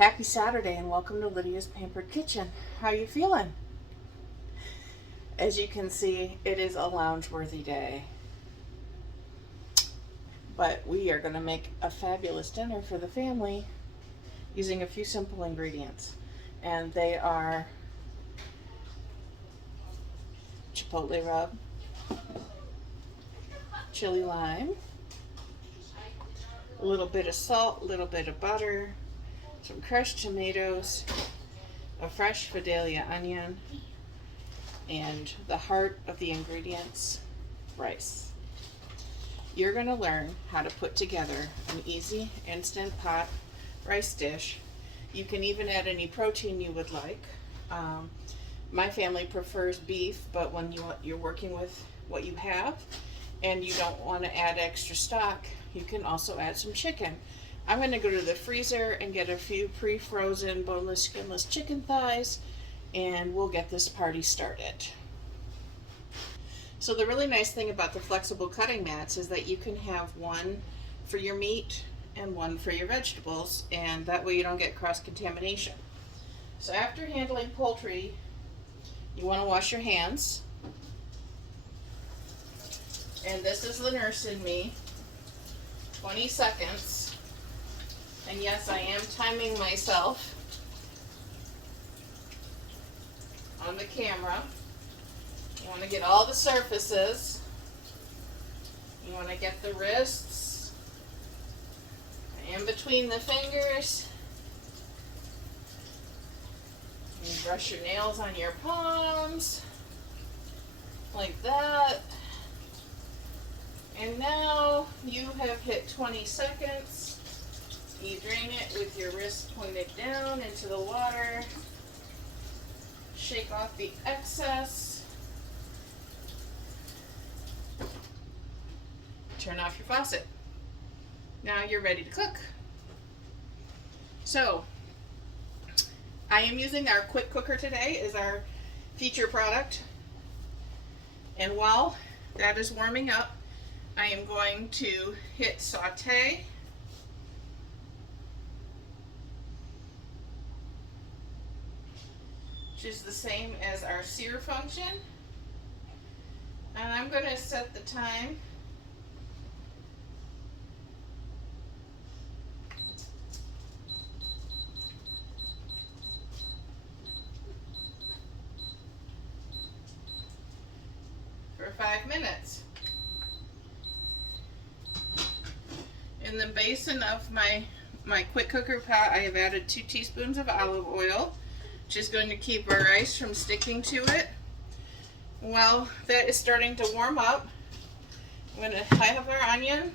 Happy Saturday and welcome to Lydia's Pampered Kitchen. How you feeling? As you can see, it is a lounge-worthy day. But we are going to make a fabulous dinner for the family using a few simple ingredients. And they are chipotle rub, chili lime, a little bit of salt, a little bit of butter, some crushed tomatoes, a fresh Vidalia onion, and the heart of the ingredients, rice. You're going to learn how to put together an easy instant pot rice dish. You can even add any protein you would like. My family prefers beef, but when you're working with what you have and you don't want to add extra stock, you can also add some chicken. I'm going to go to the freezer and get a few pre-frozen boneless, skinless chicken thighs, and we'll get this party started. So the really nice thing about the flexible cutting mats is that you can have one for your meat and one for your vegetables, and that way you don't get cross-contamination. So after handling poultry, you want to wash your hands. And this is the nurse in me, 20 seconds. And yes, I am timing myself on the camera. You want to get all the surfaces. You want to get the wrists, in between the fingers. You brush your nails on your palms, like that. And now you have hit 20 seconds. You drain it with your wrist pointed down into the water. Shake off the excess. Turn off your faucet. Now you're ready to cook. So, I am using our quick cooker today as our feature product. And while that is warming up, I am going to hit saute. Which is the same as our sear function. And I'm going to set the time for 5 minutes. In the basin of my quick cooker pot, I have added 2 teaspoons of olive oil, which is going to keep our rice from sticking to it. Well, that is starting to warm up. I'm going to have our onion,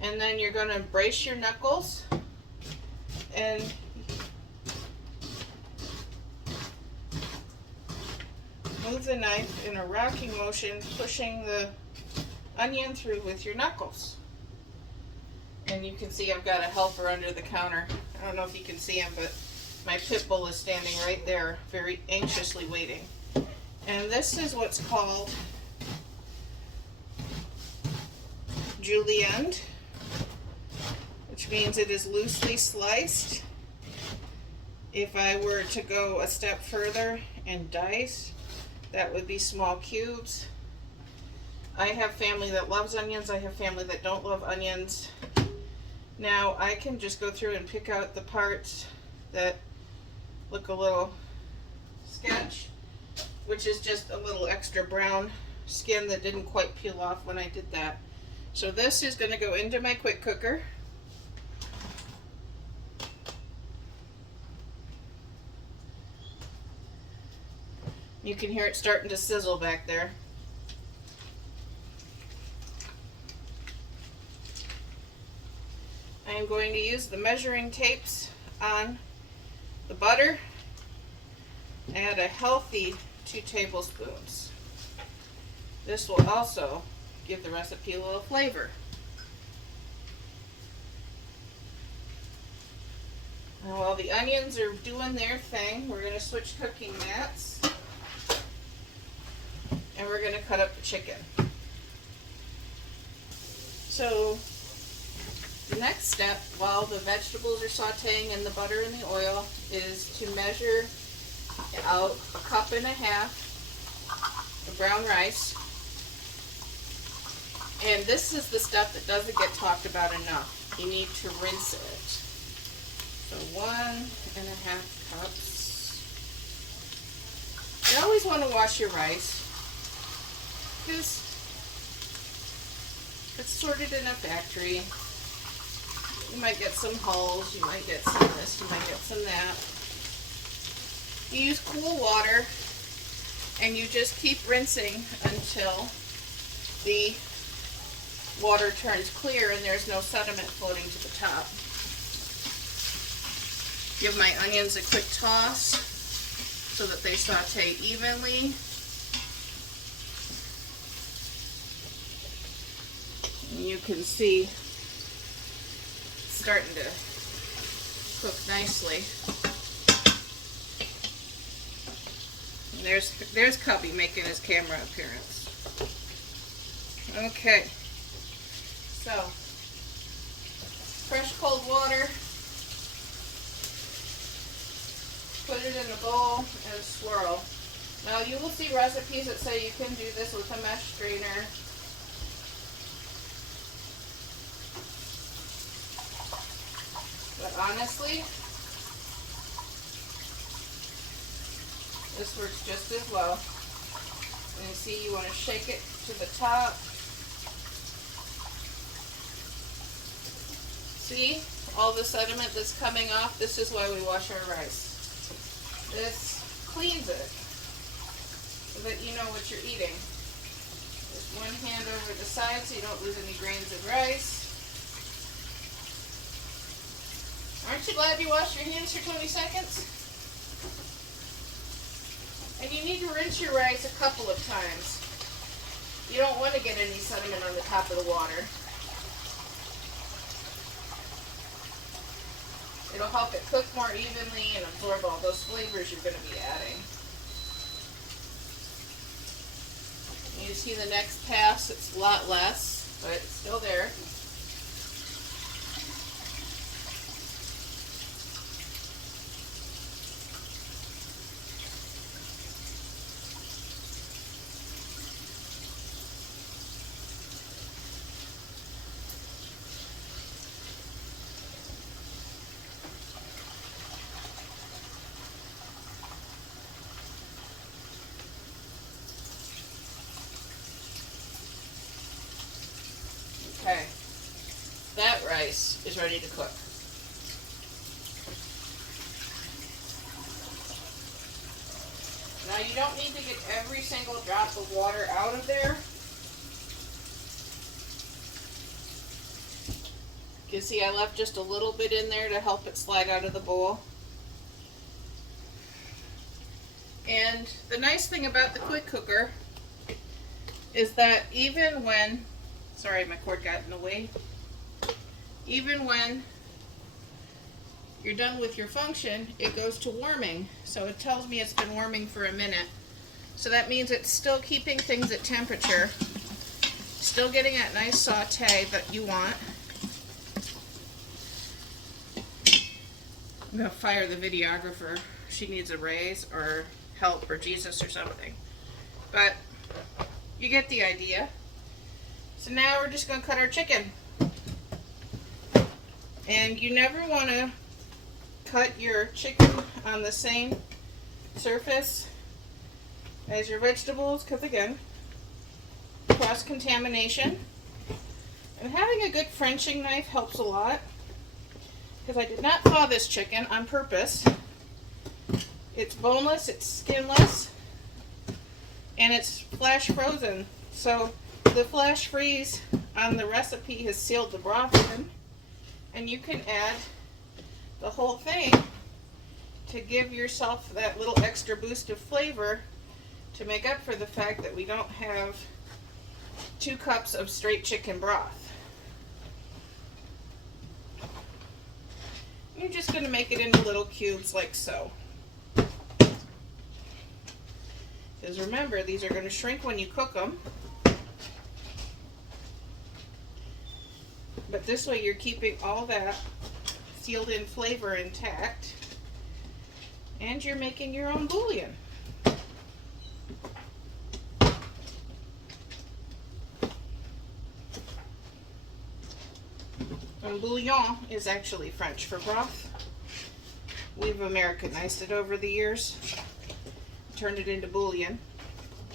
and then you're going to brace your knuckles and move the knife in a rocking motion, pushing the onion through with your knuckles. And you can see I've got a helper under the counter. I don't know if you can see him, but my pit bull is standing right there, very anxiously waiting. And this is what's called julienne, which means it is loosely sliced. If I were to go a step further and dice, that would be small cubes. I have family that loves onions. I have family that don't love onions. Now I can just go through and pick out the parts that look a little sketch, which is just a little extra brown skin that didn't quite peel off when I did that. So this is going to go into my quick cooker. You can hear it starting to sizzle back there. I am going to use the measuring tapes on the butter. Add a healthy 2 tablespoons. This will also give the recipe a little flavor. Now while the onions are doing their thing, we're going to switch cooking mats. And we're going to cut up the chicken. So The next step, while the vegetables are sauteing in the butter and the oil, is to measure out 1.5 cups of brown rice. And this is the stuff that doesn't get talked about enough. You need to rinse it. So 1.5 cups. You always want to wash your rice because it's sorted in a factory. You might get some hulls, you might get some this, you might get some that. You use cool water and you just keep rinsing until the water turns clear and there's no sediment floating to the top. Give my onions a quick toss so that they saute evenly. And you can see it's starting to cook nicely. And there's Cubby making his camera appearance. Okay. So, fresh cold water, put it in a bowl and swirl. Now you will see recipes that say you can do this with a mesh strainer. But honestly, this works just as well. And you see, you want to shake it to the top. See all the sediment that's coming off? This is why we wash our rice. This cleans it so that you know what you're eating. Just one hand over the side so you don't lose any grains of rice. Aren't you glad you washed your hands for 20 seconds? And you need to rinse your rice a couple of times. You don't want to get any sediment on the top of the water. It'll help it cook more evenly and absorb all those flavors you're going to be adding. You see the next pass, it's a lot less, but it's still there. Okay, that rice is ready to cook. Now you don't need to get every single drop of water out of there. You can see I left just a little bit in there to help it slide out of the bowl. And the nice thing about the quick cooker is that even when, sorry, my cord got in the way. Even when you're done with your function, it goes to warming. So it tells me it's been warming for a minute. So that means it's still keeping things at temperature. Still getting that nice saute that you want. I'm going to fire the videographer. She needs a raise or help or Jesus or something. But you get the idea. So now we're just going to cut our chicken. And you never want to cut your chicken on the same surface as your vegetables, because again, cross-contamination. And having a good Frenching knife helps a lot, because I did not thaw this chicken on purpose. It's boneless, it's skinless, and it's flash frozen. So the flash freeze on the recipe has sealed the broth in, and you can add the whole thing to give yourself that little extra boost of flavor to make up for the fact that we don't have 2 cups of straight chicken broth. You're just going to make it into little cubes like so. Because remember, these are going to shrink when you cook them. But But this way you're keeping all that sealed in flavor intact, and you're making your own bouillon. And bouillon is actually French for broth. We've Americanized it over the years, turned it into bouillon,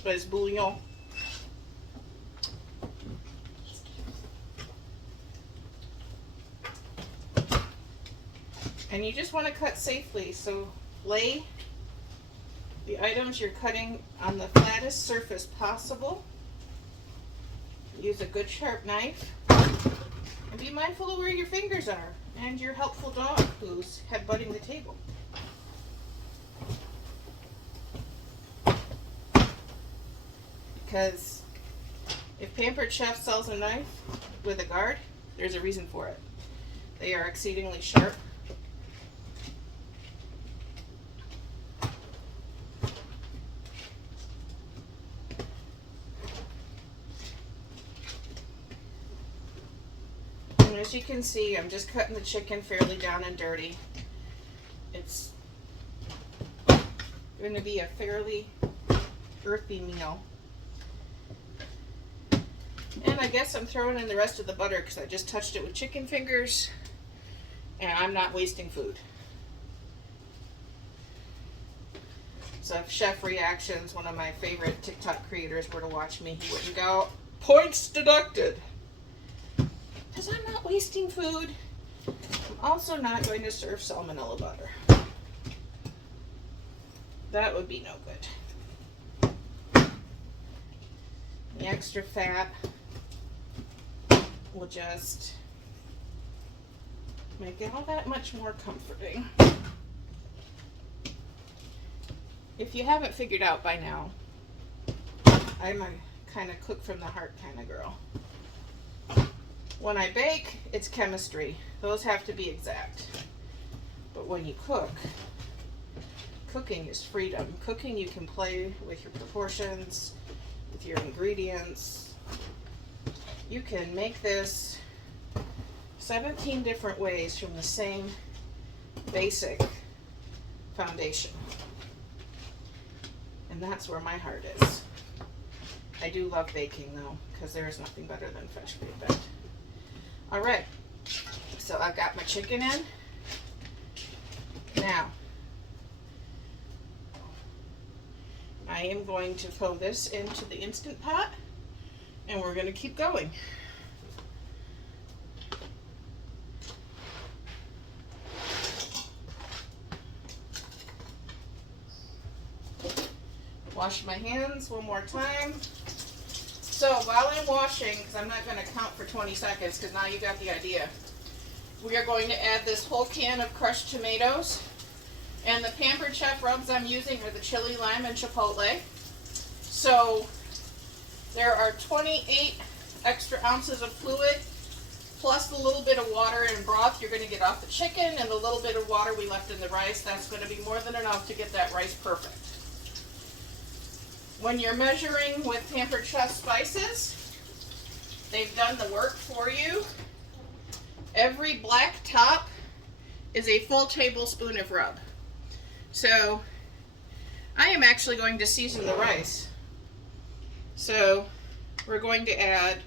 but it's bouillon. And you just want to cut safely, so lay the items you're cutting on the flattest surface possible. Use a good sharp knife, and be mindful of where your fingers are and your helpful dog who's headbutting the table. Because if Pampered Chef sells a knife with a guard, there's a reason for it. They are exceedingly sharp. And as you can see, I'm just cutting the chicken fairly down and dirty. It's going to be a fairly earthy meal. And I guess I'm throwing in the rest of the butter because I just touched it with chicken fingers, and I'm not wasting food. So if Chef Reactions, one of my favorite TikTok creators, were to watch me, he wouldn't go, "Points deducted." Because I'm not wasting food. I'm also not going to serve salmonella butter. That would be no good. The extra fat will just make it all that much more comforting. If you haven't figured out by now, I'm a kind of cook from the heart kind of girl. When I bake, it's chemistry. Those have to be exact. But when you cook, cooking is freedom. Cooking, you can play with your proportions, with your ingredients. You can make this 17 different ways from the same basic foundation. And that's where my heart is. I do love baking though, because there is nothing better than fresh baked bread. All right, so I've got my chicken in. Now, I am going to throw this into the Instant Pot, and we're going to keep going. Wash my hands one more time. So while I'm washing, because I'm not going to count for 20 seconds, because now you got the idea, we are going to add this whole can of crushed tomatoes. And the Pampered Chef rubs I'm using are the chili, lime, and chipotle. So there are 28 extra ounces of fluid, plus the little bit of water and broth you're going to get off the chicken, and the little bit of water we left in the rice. That's going to be more than enough to get that rice perfect. When you're measuring with Pampered Chef spices, they've done the work for you. Every black top is a full tablespoon of rub. So I am actually going to season the rice. So we're going to add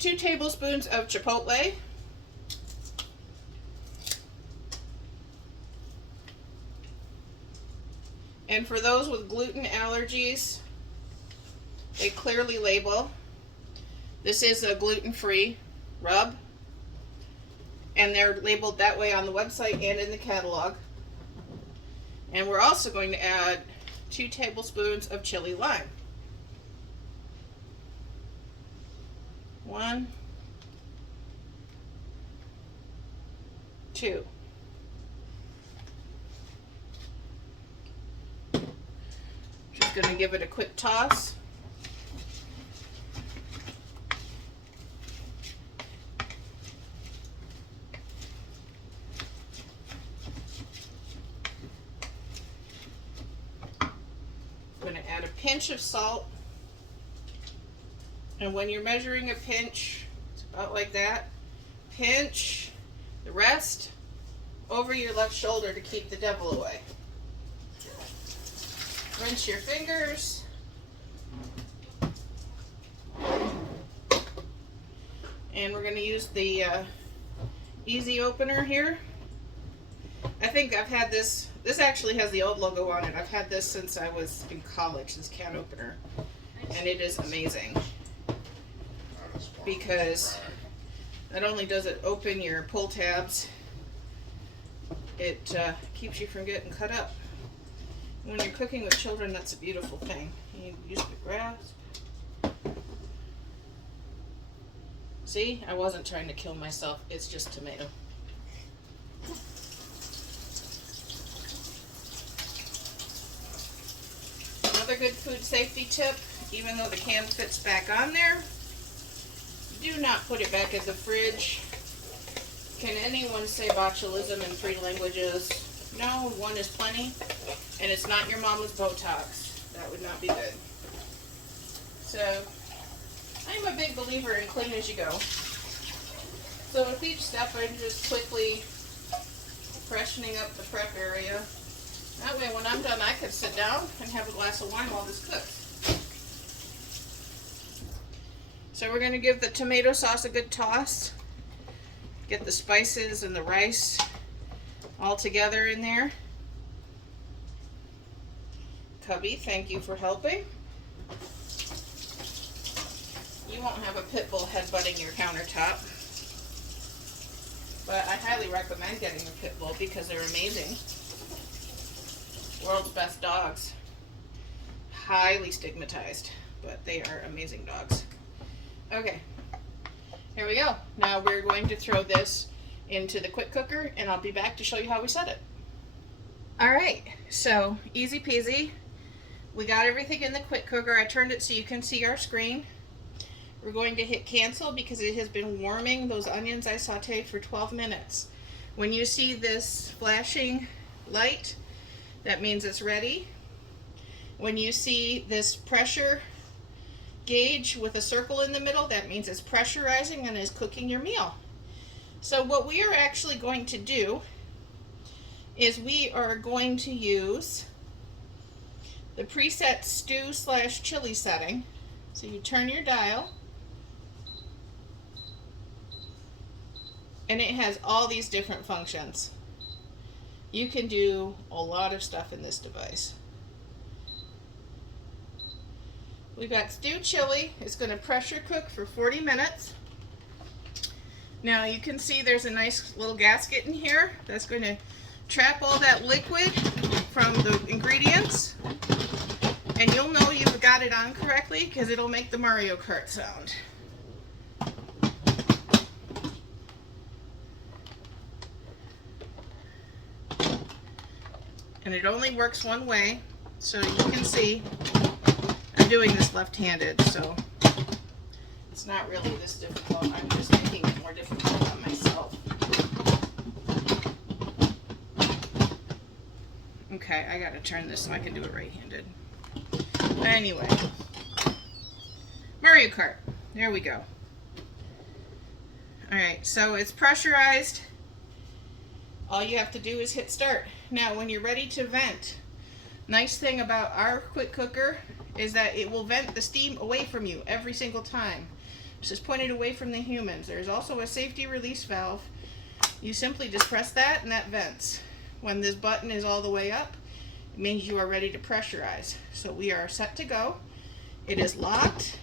2 tablespoons of chipotle, and for those with gluten allergies, they clearly label this is a gluten-free rub, and they're labeled that way on the website and in the catalog. And we're also going to add 2 tablespoons of chili lime. 1, 2. Just going to give it a quick toss. I'm going to add a pinch of salt. And when you're measuring a pinch, it's about like that. pinch the rest over your left shoulder to keep the devil away. Rinse your fingers. And we're going to use the easy opener here. I think I've had this. This actually has the old logo on it. I've had this since I was in college, this can opener. And it is amazing. Because not only does it open your pull tabs, it keeps you from getting cut up. When you're cooking with children, that's a beautiful thing. You use the grasp. See, I wasn't trying to kill myself. It's just tomato. Another good food safety tip, even though the can fits back on there, do not put it back in the fridge. Can anyone say botulism in 3 languages? No, 1 is plenty. And it's not your mama's Botox. That would not be good. So, I'm a big believer in clean as you go. So with each step, I'm just quickly freshening up the prep area. That way when I'm done, I can sit down and have a glass of wine while this cooks. So we're going to give the tomato sauce a good toss. Get the spices and the rice all together in there. Cubby, thank you for helping. You won't have a pit bull headbutting your countertop. But I highly recommend getting a pit bull because they're amazing. World's best dogs. Highly stigmatized, but they are amazing dogs. Okay, here we go. Now we're going to throw this into the quick cooker and I'll be back to show you how we set it. Alright, so easy peasy. We got everything in the quick cooker. I turned it so you can see our screen. We're going to hit cancel because it has been warming those onions I sauteed for 12 minutes. When you see this flashing light, that means it's ready. When you see this pressure gauge with a circle in the middle, that means it's pressurizing and is cooking your meal. So what we are actually going to do is we are going to use the preset stew/chili setting. So you turn your dial and it has all these different functions. You can do a lot of stuff in this device. We've got stewed chili. It's going to pressure cook for 40 minutes. Now you can see there's a nice little gasket in here that's going to trap all that liquid from the ingredients. And you'll know you've got it on correctly because it'll make the Mario Kart sound. And it only works one way, so you can see I'm doing this left-handed, so it's not really this difficult. I'm just making it more difficult on myself. Okay, I gotta turn this so I can do it right-handed. Anyway, Mario Kart, there we go. Alright, so it's pressurized. All you have to do is hit start. Now when you're ready to vent, nice thing about our quick cooker is that it will vent the steam away from you every single time. It's just pointed away from the humans. There's also a safety release valve. You simply just press that and that vents. When this button is all the way up, it means you are ready to pressurize. So we are set to go. It is locked.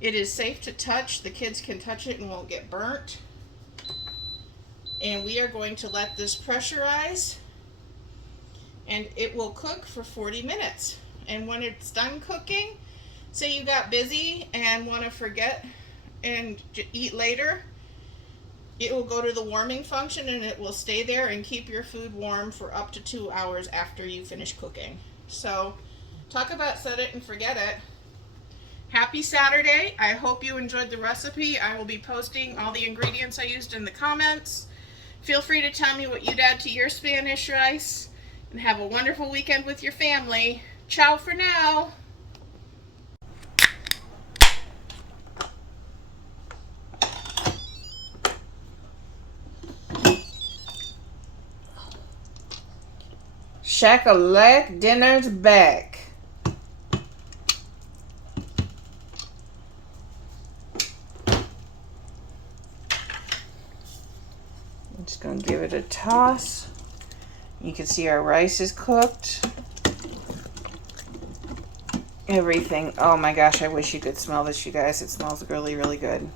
It is safe to touch. The kids can touch it and won't get burnt. And we are going to let this pressurize and it will cook for 40 minutes. And when it's done cooking, say you got busy and want to forget and eat later, it will go to the warming function and it will stay there and keep your food warm for up to 2 hours after you finish cooking. So talk about set it and forget it. Happy Saturday. I hope you enjoyed the recipe. I will be posting all the ingredients I used in the comments. Feel free to tell me what you'd add to your Spanish rice, and have a wonderful weekend with your family. Ciao for now. Shack-a-lack, dinner's back. I'm just going to give it a toss. You can see our rice is cooked. Everything. Oh my gosh, I wish you could smell this, you guys. It smells really, really good.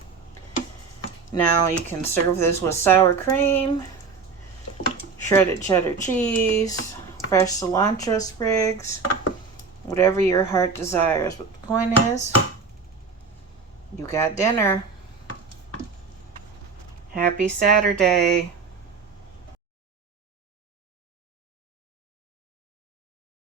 Now you can serve this with sour cream, shredded cheddar cheese, fresh cilantro sprigs, whatever your heart desires. But the point is, you got dinner. Happy Saturday.